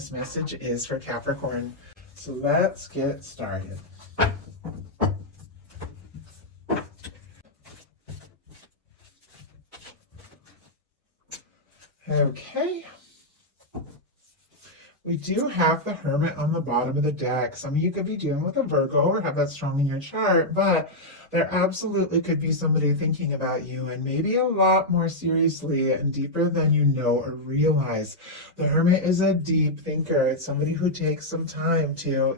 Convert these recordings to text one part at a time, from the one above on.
this message is for Capricorn. So let's get started. Okay. We do have the Hermit on the bottom of the deck. Some of you could be dealing with a Virgo or have that strong in your chart, but there absolutely could be somebody thinking about you, and maybe a lot more seriously and deeper than you know or realize. The Hermit is a deep thinker. It's somebody who takes some time to,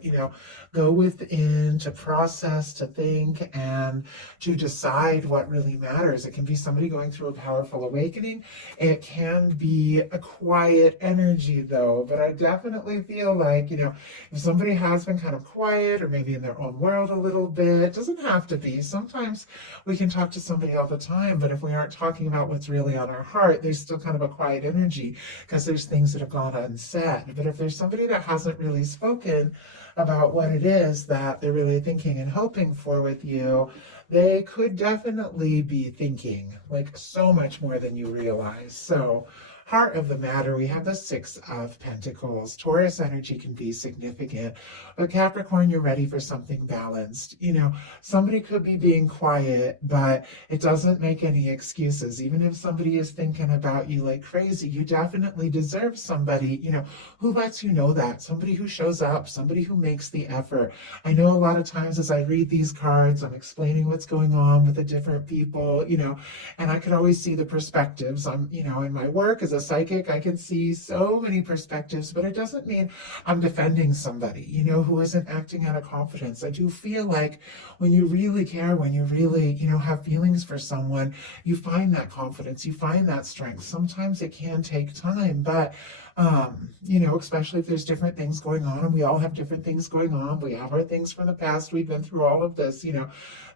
go within, to process, to think, and to decide what really matters. It can be somebody going through a powerful awakening. It can be a quiet energy, though, but I definitely feel like, if somebody has been kind of quiet or maybe in their own world a little bit, it doesn't have to be. Sometimes we can talk to somebody all the time, but if we aren't talking about what's really on our heart, there's still kind of a quiet energy because there's things that have gone unsaid. But if there's somebody that hasn't really spoken about what it is that they're really thinking and hoping for with you, they could definitely be thinking like so much more than you realize. So, heart of the matter, we have the Six of Pentacles. Taurus energy can be significant, but Capricorn, you're ready for something balanced. Somebody could be being quiet, but it doesn't make any excuses. Even if somebody is thinking about you like crazy, you definitely deserve somebody, who lets you know that. Somebody who shows up, somebody who makes the effort. I know a lot of times as I read these cards, I'm explaining what's going on with the different people, and I could always see the perspectives. I'm, in my work as a psychic, I can see so many perspectives, but it doesn't mean I'm defending somebody, who isn't acting out of confidence. I do feel like when you really care, when you really, have feelings for someone, you find that confidence, you find that strength. Sometimes it can take time, but especially if there's different things going on, and we all have different things going on. We have our things from the past. We've been through all of this,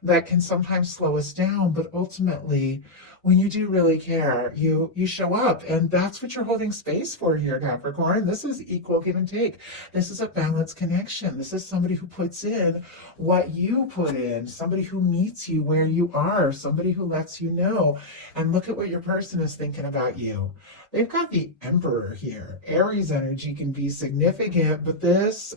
that can sometimes slow us down, but ultimately, when you do really care, you show up, and that's what you're holding space for here, Capricorn. This is equal give and take. This is a balanced connection. This is somebody who puts in what you put in, somebody who meets you where you are, somebody who lets you know. And look at what your person is thinking about you. They've got the Emperor here. Aries energy can be significant, but this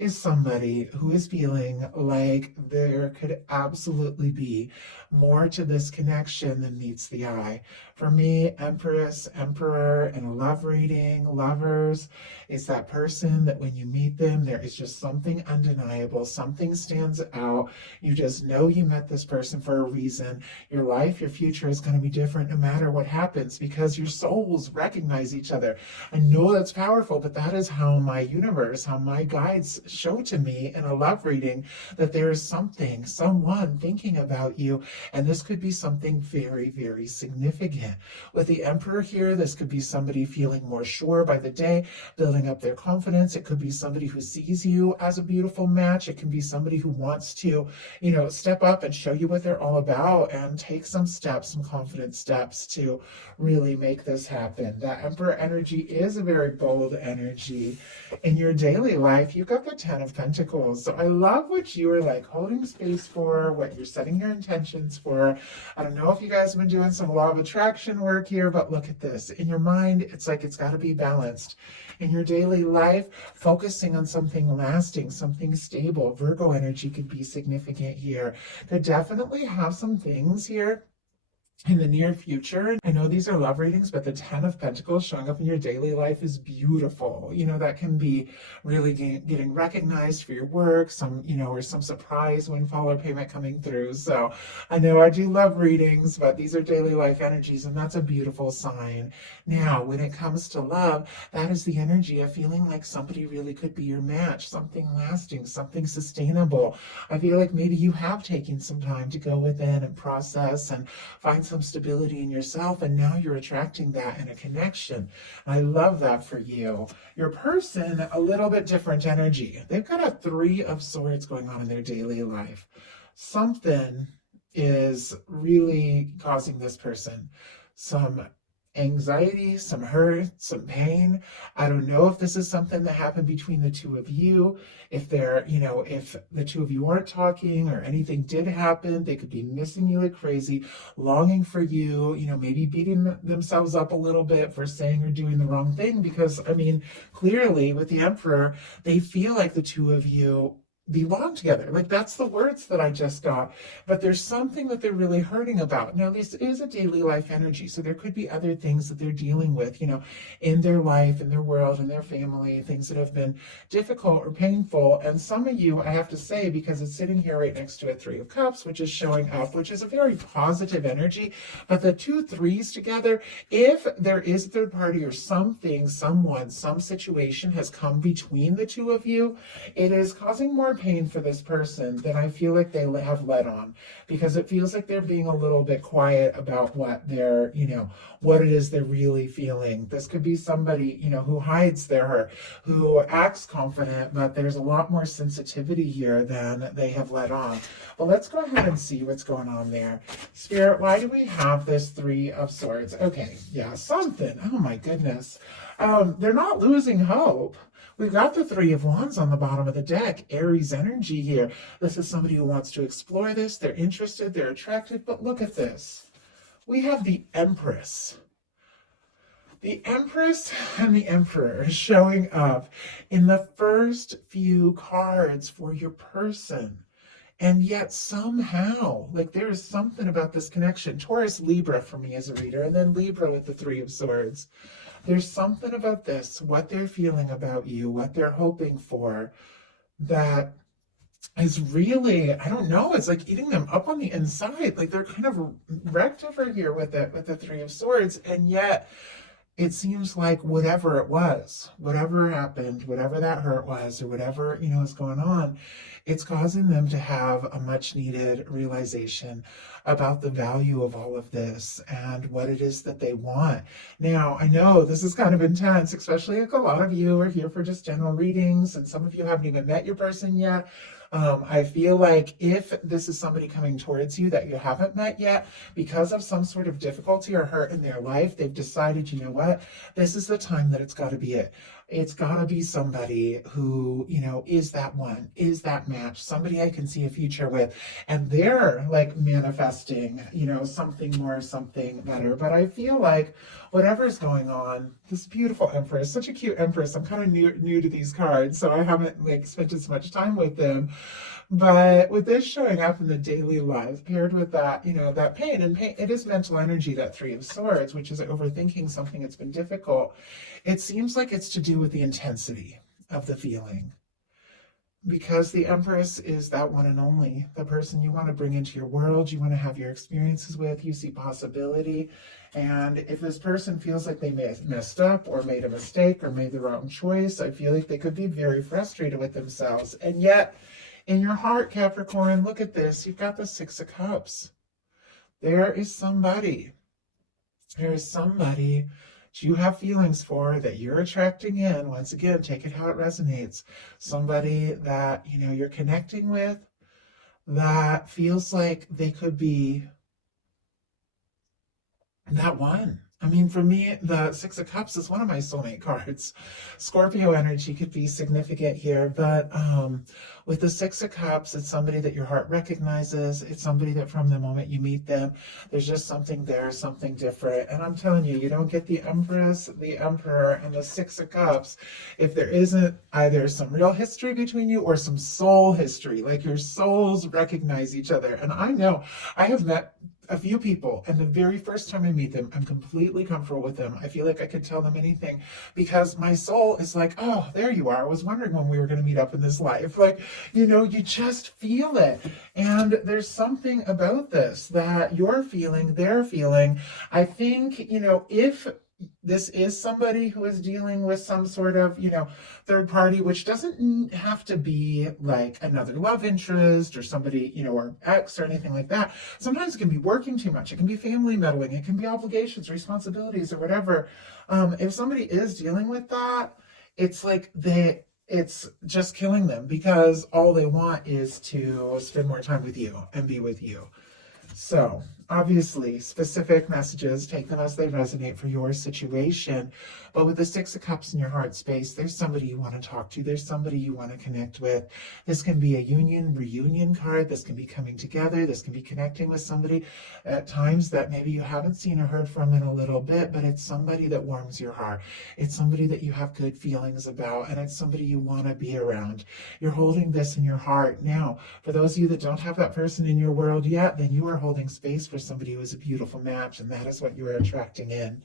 is somebody who is feeling like there could absolutely be more to this connection than meets the eye. For me, Empress, Emperor, and a love reading, lovers, is that person that when you meet them, there is just something undeniable, something stands out. You just know you met this person for a reason. Your life, your future is going to be different no matter what happens because your souls recognize each other. I know that's powerful, but that is how my universe, how my guides show to me in a love reading that there is something, someone thinking about you, and this could be something very, very significant. With the Emperor here, this could be somebody feeling more sure by the day, building up their confidence. It could be somebody who sees you as a beautiful match. It can be somebody who wants to, step up and show you what they're all about and take some steps, some confident steps to really make this happen. That Emperor energy is a very bold energy. In your daily life, you've got the Ten of Pentacles. So I love what you are like holding space for, what you're setting your intentions for. I don't know if you guys have been doing some law of attraction work here, but look at this. In your mind, it's like it's got to be balanced. In your daily life, focusing on something lasting, something stable. Virgo energy could be significant here. Could definitely have some things here in the near future. I know these are love readings, but the Ten of Pentacles showing up in your daily life is beautiful. That can be really getting recognized for your work, or some surprise windfall or payment coming through. So I know I do love readings, but these are daily life energies, and that's a beautiful sign. Now, when it comes to love, that is the energy of feeling like somebody really could be your match, something lasting, something sustainable. I feel like maybe you have taken some time to go within and process and find some stability in yourself, and now you're attracting that in a connection. I love that for you. Your person, a little bit different energy. They've got a Three of Swords going on in their daily life. Something is really causing this person some anxiety, some hurt, some pain. I don't know if this is something that happened between the two of you, if they're, if the two of you aren't talking or anything did happen. They could be missing you like crazy, longing for you, maybe beating themselves up a little bit for saying or doing the wrong thing, because I mean, clearly with the Emperor, they feel like the two of you belong together. Like, that's the words that I just got. But there's something that they're really hurting about. Now, this is a daily life energy, so there could be other things that they're dealing with, in their life, in their world, in their family, things that have been difficult or painful. And some of you, I have to say, because it's sitting here right next to a Three of Cups, which is showing up, which is a very positive energy. But the two threes together, if there is a third party or something, someone, some situation has come between the two of you, it is causing more pain for this person than I feel like they have let on, because it feels like they're being a little bit quiet about what they're, what it is they're really feeling. This could be somebody, who hides their hurt, who acts confident, but there's a lot more sensitivity here than they have let on. Well, let's go ahead and see what's going on there. Spirit, why do we have this Three of Swords? Okay, yeah, something. Oh my goodness. They're not losing hope. We've got the Three of Wands on the bottom of the deck, Aries energy here. This is somebody who wants to explore this. They're interested, they're attracted, but look at this. We have the Empress. The Empress and the Emperor showing up in the first few cards for your person. And yet somehow, like, there is something about this connection. Taurus, Libra for me as a reader, and then Libra with the Three of Swords. There's something about this, what they're feeling about you, what they're hoping for, that is really, I don't know, it's like eating them up on the inside. Like, they're kind of wrecked over here with it, with the Three of Swords. And yet it seems like whatever it was, whatever happened, whatever that hurt was, or whatever, is going on, it's causing them to have a much needed realization about the value of all of this and what it is that they want. Now, I know this is kind of intense, especially if a lot of you are here for just general readings, and some of you haven't even met your person yet. I feel like if this is somebody coming towards you that you haven't met yet, because of some sort of difficulty or hurt in their life, they've decided, you know what, this is the time that it's got to be it. It's got to be somebody who, is that one, is that match, somebody I can see a future with. And they're like manifesting, something more, something better. But I feel like whatever's going on, this beautiful Empress, such a cute Empress. I'm kind of new to these cards, so I haven't spent as much time with them. But with this showing up in the daily life, paired with that, that pain, and pain, it is mental energy, that Three of Swords, which is overthinking something that's been difficult. It seems like it's to do with the intensity of the feeling. Because the Empress is that one and only, the person you want to bring into your world, you want to have your experiences with, you see possibility. And if this person feels like they messed up or made a mistake or made the wrong choice, I feel like they could be very frustrated with themselves. And yet, in your heart, Capricorn, look at this. You've got the Six of Cups. There is somebody that you have feelings for, that you're attracting in. Once again, take it how it resonates. Somebody that, you're connecting with, that feels like they could be that one. I mean, for me, the Six of Cups is one of my soulmate cards. Scorpio energy could be significant here, but with the Six of Cups, it's somebody that your heart recognizes. It's somebody that from the moment you meet them, there's just something there, something different. And I'm telling you, you don't get the Empress, the Emperor, and the Six of Cups if there isn't either some real history between you or some soul history, like your souls recognize each other. And I know I have met a few people, and the very first time I meet them, I'm completely comfortable with them. I feel like I could tell them anything because my soul is like, oh, there you are. I was wondering when we were going to meet up in this life. Like, you just feel it. And there's something about this that you're feeling, they're feeling. I think, if this is somebody who is dealing with some sort of, third party, which doesn't have to be like another love interest or somebody, or ex or anything like that. Sometimes it can be working too much. It can be family meddling. It can be obligations, responsibilities, or whatever. If somebody is dealing with that, it's like it's just killing them because all they want is to spend more time with you and be with you. So obviously, specific messages, take them as they resonate for your situation. But with the Six of Cups in your heart space, there's somebody you want to talk to. There's somebody you want to connect with. This can be a union, reunion card. This can be coming together. This can be connecting with somebody at times that maybe you haven't seen or heard from in a little bit, but it's somebody that warms your heart. It's somebody that you have good feelings about, and it's somebody you want to be around. You're holding this in your heart. Now, for those of you that don't have that person in your world yet, then you are holding space for somebody who is a beautiful match, and that is what you are attracting in.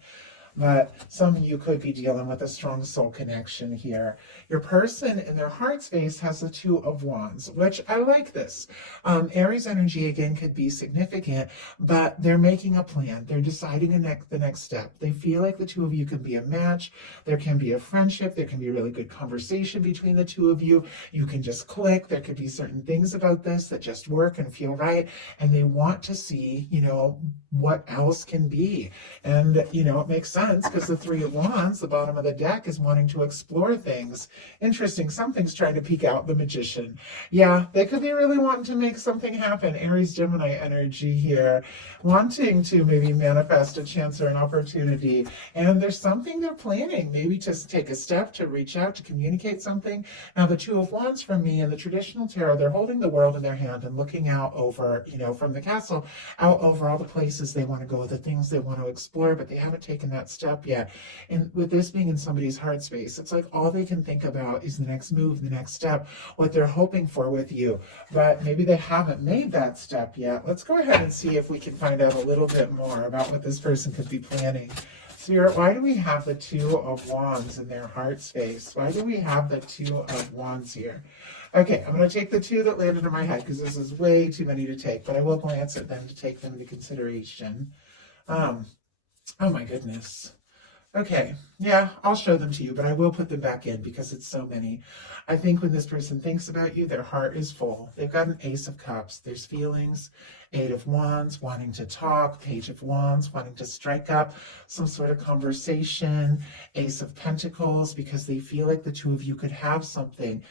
But some of you could be dealing with a strong soul connection here. Your person in their heart space has the Two of Wands, which I like this. Aries energy, again, could be significant, but they're making a plan. They're deciding the next step. They feel like the two of you can be a match. There can be a friendship. There can be a really good conversation between the two of you. You can just click. There could be certain things about this that just work and feel right. And they want to see, what else can be. And, it makes sense because the Three of Wands, the bottom of the deck, is wanting to explore things. Interesting. Something's trying to peek out the Magician. Yeah, they could be really wanting to make something happen. Aries, Gemini energy here, wanting to maybe manifest a chance or an opportunity. And there's something they're planning, maybe to take a step, to reach out, to communicate something. Now, the Two of Wands for me in the traditional tarot, they're holding the world in their hand and looking out over, from the castle, out over all the places they want to go, the things they want to explore, but they haven't taken that step yet. And with this being in somebody's heart space, it's like all they can think about is the next move, the next step, what they're hoping for with you. But maybe they haven't made that step yet. Let's go ahead and see if we can find out a little bit more about what this person could be planning. Spirit, why do we have the Two of Wands in their heart space? Why do we have the Two of Wands here? Okay, I'm going to take the two that landed in my head because this is way too many to take, but I will glance at them to take them into consideration. Oh my goodness. Okay, yeah, I'll show them to you, but I will put them back in because it's so many. I think when this person thinks about you, their heart is full. They've got an Ace of Cups. There's feelings. Eight of Wands, wanting to talk. Page of Wands, wanting to strike up some sort of conversation. Ace of Pentacles, because they feel like the two of you could have something.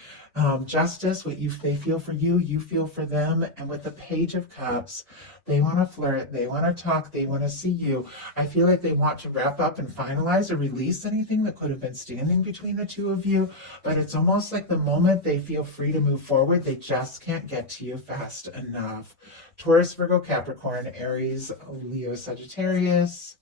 Justice, they feel for you, you feel for them. And with the Page of Cups, they want to flirt, they want to talk, they want to see you. I feel like they want to wrap up and finalize or release anything that could have been standing between the two of you. But it's almost like the moment they feel free to move forward, they just can't get to you fast enough. Taurus, Virgo, Capricorn, Aries, Leo, Sagittarius,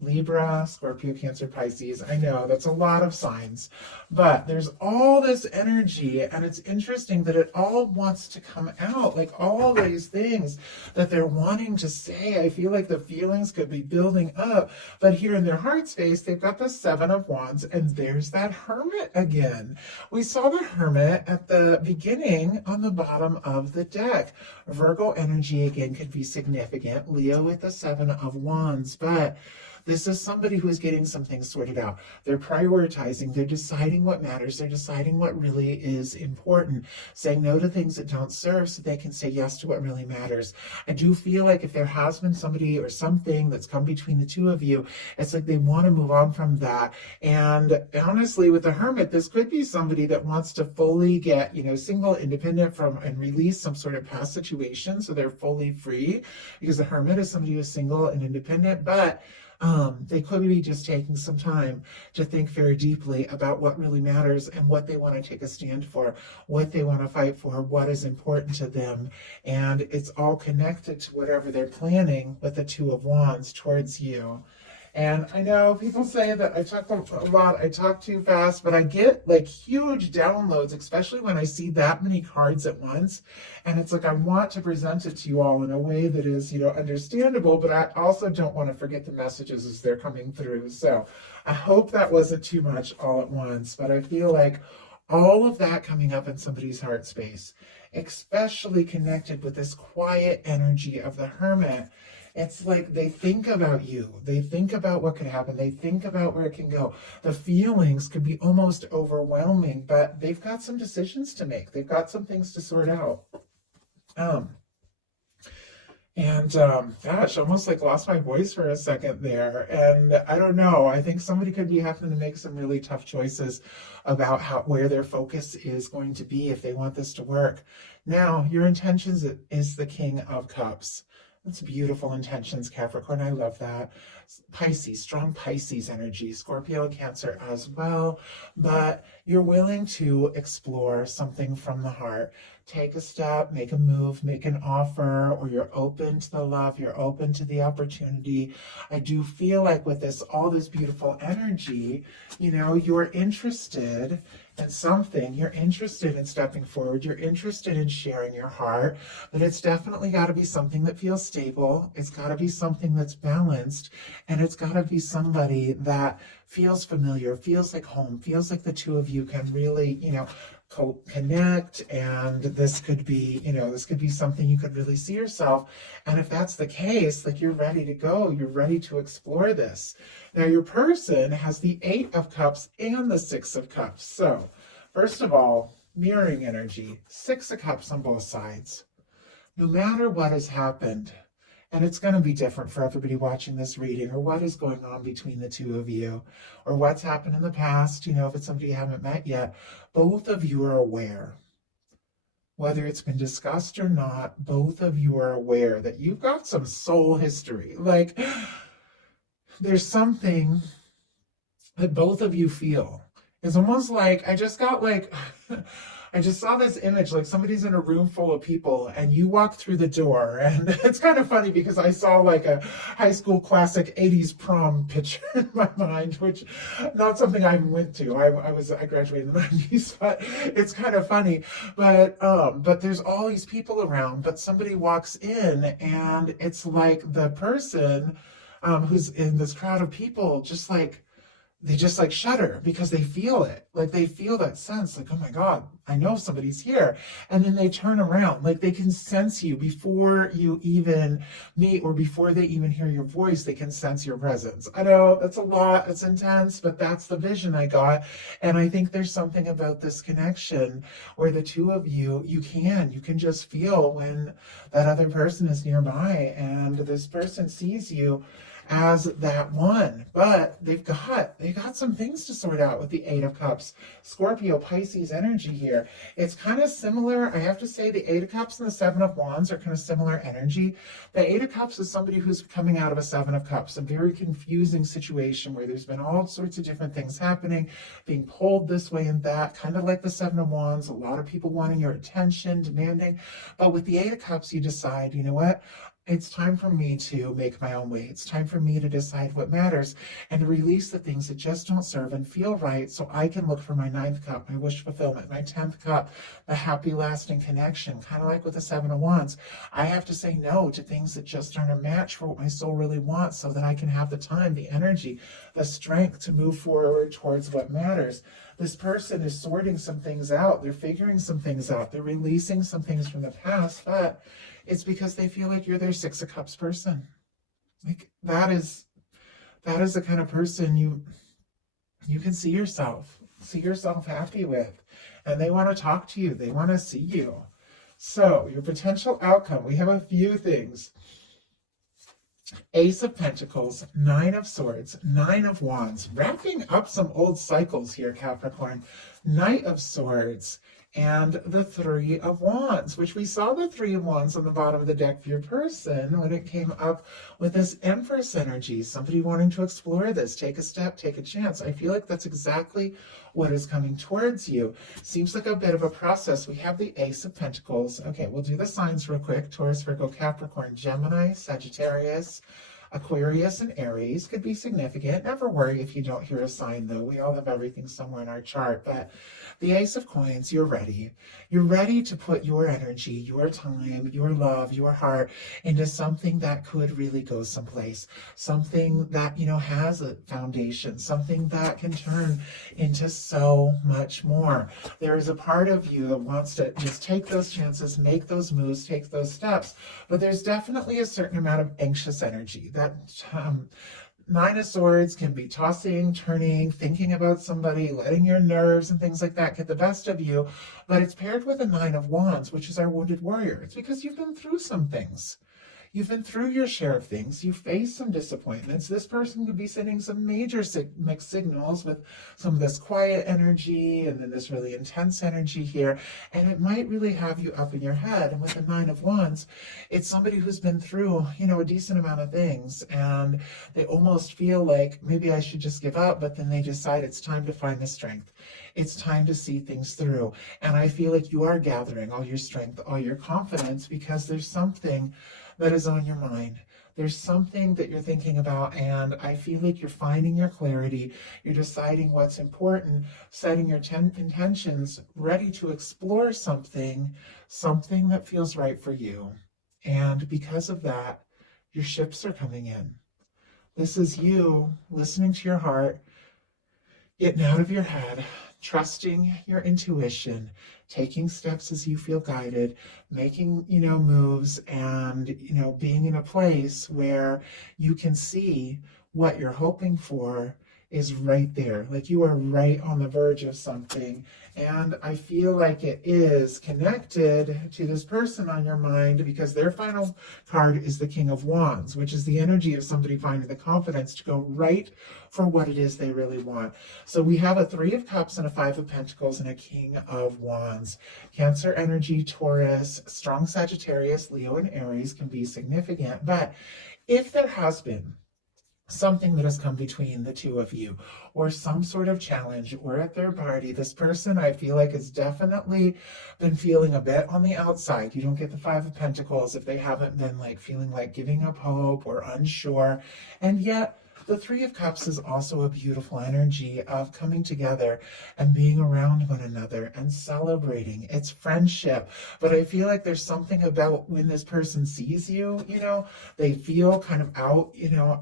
Libra, Scorpio, Cancer, Pisces. I know that's a lot of signs, but there's all this energy, and it's interesting that it all wants to come out, like all these things that they're wanting to say. I feel like the feelings could be building up, but here in their heart space, they've got the Seven of Wands, and there's that Hermit again. We saw the Hermit at the beginning on the bottom of the deck. Virgo energy again could be significant. Leo with the Seven of Wands, but this is somebody who is getting some things sorted out. They're prioritizing. They're deciding what matters. They're deciding what really is important. Saying no to things that don't serve so they can say yes to what really matters. I do feel like if there has been somebody or something that's come between the two of you, it's like they want to move on from that. And honestly, with the Hermit, this could be somebody that wants to fully get, single, independent from and release some sort of past situation so they're fully free. Because the Hermit is somebody who's single and independent, but they could be just taking some time to think very deeply about what really matters and what they want to take a stand for, what they want to fight for, what is important to them. And it's all connected to whatever they're planning with the Two of Wands towards you. And I know people say that I talk a lot, I talk too fast, but I get like huge downloads, especially when I see that many cards at once. And it's like I want to present it to you all in a way that is, understandable, but I also don't want to forget the messages as they're coming through. So I hope that wasn't too much all at once, but I feel like all of that coming up in somebody's heart space, especially connected with this quiet energy of the Hermit. It's like they think about you. They think about what could happen. They think about where it can go. The feelings could be almost overwhelming, but they've got some decisions to make. They've got some things to sort out. Gosh, almost like lost my voice for a second there. And I don't know. I think somebody could be having to make some really tough choices about where their focus is going to be if they want this to work. Now, your intentions is the King of Cups. That's beautiful intentions, Capricorn. I love that. Pisces, strong Pisces energy, Scorpio and Cancer as well. But you're willing to explore something from the heart. Take a step, make a move, make an offer, or you're open to the love, you're open to the opportunity. I do feel like with this, all this beautiful energy, you're interested in something, you're interested in stepping forward, you're interested in sharing your heart, but it's definitely got to be something that feels stable. It's got to be something that's balanced, and it's got to be somebody that feels familiar, feels like home, feels like the two of you can really, connect. And this could be, this could be something you could really see yourself. And if that's the case, like you're ready to go, you're ready to explore this. Now, your person has the Eight of Cups and the Six of Cups. So, first of all, mirroring energy, Six of Cups on both sides. No matter what has happened, and it's going to be different for everybody watching this reading, or what is going on between the two of you, or what's happened in the past, if it's somebody you haven't met yet, both of you are aware. Whether it's been discussed or not, both of you are aware that you've got some soul history. Like, there's something that both of you feel. It's almost like I just saw this image, like somebody's in a room full of people and you walk through the door, and it's kind of funny because I saw like a high school classic 80s prom picture in my mind, which not something I went to. I graduated in the 90s, but it's kind of funny. But there's all these people around, but somebody walks in and it's like the person who's in this crowd of people they just like shudder because they feel it. Like they feel that sense, like, oh my God, I know somebody's here. And then they turn around, like they can sense you before you even meet, or before they even hear your voice, they can sense your presence. I know that's a lot, it's intense, but that's the vision I got. And I think there's something about this connection where the two of you, you can just feel when that other person is nearby, and this person sees you as that one. But they got some things to sort out with the Eight of Cups. Scorpio, Pisces energy here. It's kind of similar. I have to say the Eight of Cups and the Seven of Wands are kind of similar energy. The Eight of Cups is somebody who's coming out of a Seven of Cups, a very confusing situation where there's been all sorts of different things happening, being pulled this way and that, kind of like the Seven of Wands, a lot of people wanting your attention, demanding. But with the Eight of Cups, you decide, you know what? It's time for me to make my own way. It's time for me to decide what matters and to release the things that just don't serve and feel right, so I can look for my ninth cup, my wish fulfillment, my 10th cup, the happy lasting connection. Kind of like with the Seven of Wands. I have to say no to things that just aren't a match for what my soul really wants, so that I can have the time, the energy, the strength to move forward towards what matters. This person is sorting some things out. They're figuring some things out. They're releasing some things from the past, but it's because they feel like you're their Six of Cups person. Like that is the kind of person you can see yourself happy with. And they want to talk to you. They want to see you. So your potential outcome, we have a few things. Ace of Pentacles, Nine of Swords, Nine of Wands, wrapping up some old cycles here, Capricorn. Knight of Swords, and the Three of Wands, which we saw the Three of Wands on the bottom of the deck for your person when it came up with this Empress energy, somebody wanting to explore this, take a step, take a chance. I feel like that's exactly what is coming towards you. Seems like a bit of a process. We have the Ace of Pentacles. Okay, we'll do the signs real quick. Taurus, Virgo, Capricorn, Gemini, Sagittarius, Aquarius, and Aries could be significant. Never worry if you don't hear a sign, though. We all have everything somewhere in our chart. But the Ace of Coins, you're ready. You're ready to put your energy, your time, your love, your heart into something that could really go someplace. Something that, has a foundation. Something that can turn into so much more. There is a part of you that wants to just take those chances, make those moves, take those steps. But there's definitely a certain amount of anxious energy. That Nine of Swords can be tossing, turning, thinking about somebody, letting your nerves and things like that get the best of you. But it's paired with a Nine of Wands, which is our wounded warrior. It's because you've been through some things. You've been through your share of things. You faced some disappointments. This person could be sending some major mixed signals with some of this quiet energy and then this really intense energy here. And it might really have you up in your head. And with the Nine of Wands, it's somebody who's been through, a decent amount of things. And they almost feel like maybe I should just give up, but then they decide it's time to find the strength. It's time to see things through. And I feel like you are gathering all your strength, all your confidence, because there's something that is on your mind. There's something that you're thinking about, and I feel like you're finding your clarity. You're deciding what's important, setting your intentions, ready to explore something that feels right for you. And because of that, your shifts are coming in. This is you listening to your heart, getting out of your head, trusting your intuition, taking steps as you feel guided, making, moves, and, being in a place where you can see what you're hoping for is right there. Like you are right on the verge of something. And I feel like it is connected to this person on your mind because their final card is the King of Wands, which is the energy of somebody finding the confidence to go right for what it is they really want. So we have a Three of Cups and a Five of Pentacles and a King of Wands. Cancer energy, Taurus, strong Sagittarius, Leo, and Aries can be significant. But if there has been something that has come between the two of you, or some sort of challenge, or a third party, this person I feel like has definitely been feeling a bit on the outside. You don't get the Five of Pentacles if they haven't been like feeling like giving up hope or unsure. And yet the Three of Cups is also a beautiful energy of coming together and being around one another and celebrating. It's friendship. But I feel like there's something about when this person sees you, they feel kind of out,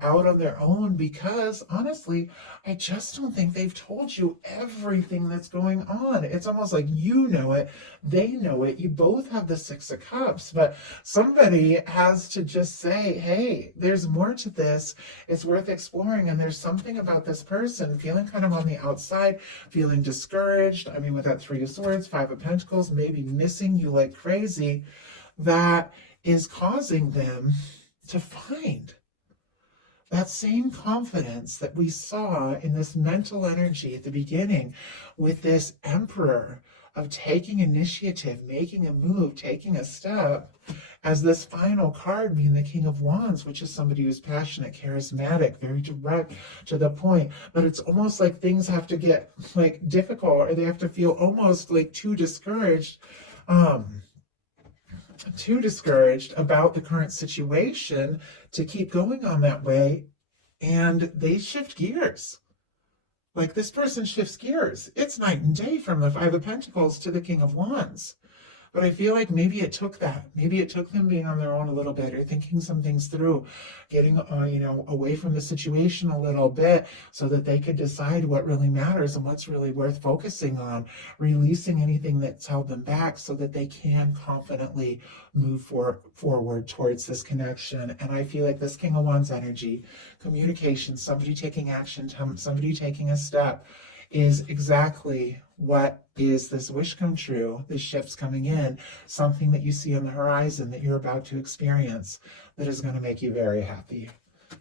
out on their own because honestly, I just don't think they've told you everything that's going on. It's almost like you know it, they know it. You both have the Six of Cups, but somebody has to just say, hey, there's more to this. It's worth exploring. And there's something about this person feeling kind of on the outside, feeling discouraged. I mean, with that Three of Swords, Five of Pentacles, maybe missing you like crazy, that is causing them to find that same confidence that we saw in this mental energy at the beginning with this Emperor of taking initiative, making a move, taking a step, as this final card being the King of Wands, which is somebody who's passionate, charismatic, very direct, to the point. But it's almost like things have to get like difficult, or they have to feel almost like too discouraged about the current situation to keep going on that way. And they shift gears. Like this person shifts gears. It's night and day from the Five of Pentacles to the King of Wands. But I feel like maybe it took that. Maybe it took them being on their own a little bit, or thinking some things through, getting, away from the situation a little bit so that they could decide what really matters and what's really worth focusing on, releasing anything that's held them back so that they can confidently move forward towards this connection. And I feel like this King of Wands energy, communication, somebody taking action, somebody taking a step, is exactly what is this wish come true, this shift's coming in, something that you see on the horizon that you're about to experience that is going to make you very happy.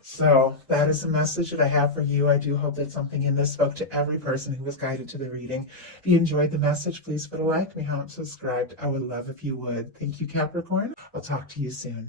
So that is the message that I have for you. I do hope that something in this spoke to every person who was guided to the reading. If you enjoyed the message, please put a like. If you haven't subscribed, I would love if you would. Thank you, Capricorn. I'll talk to you soon.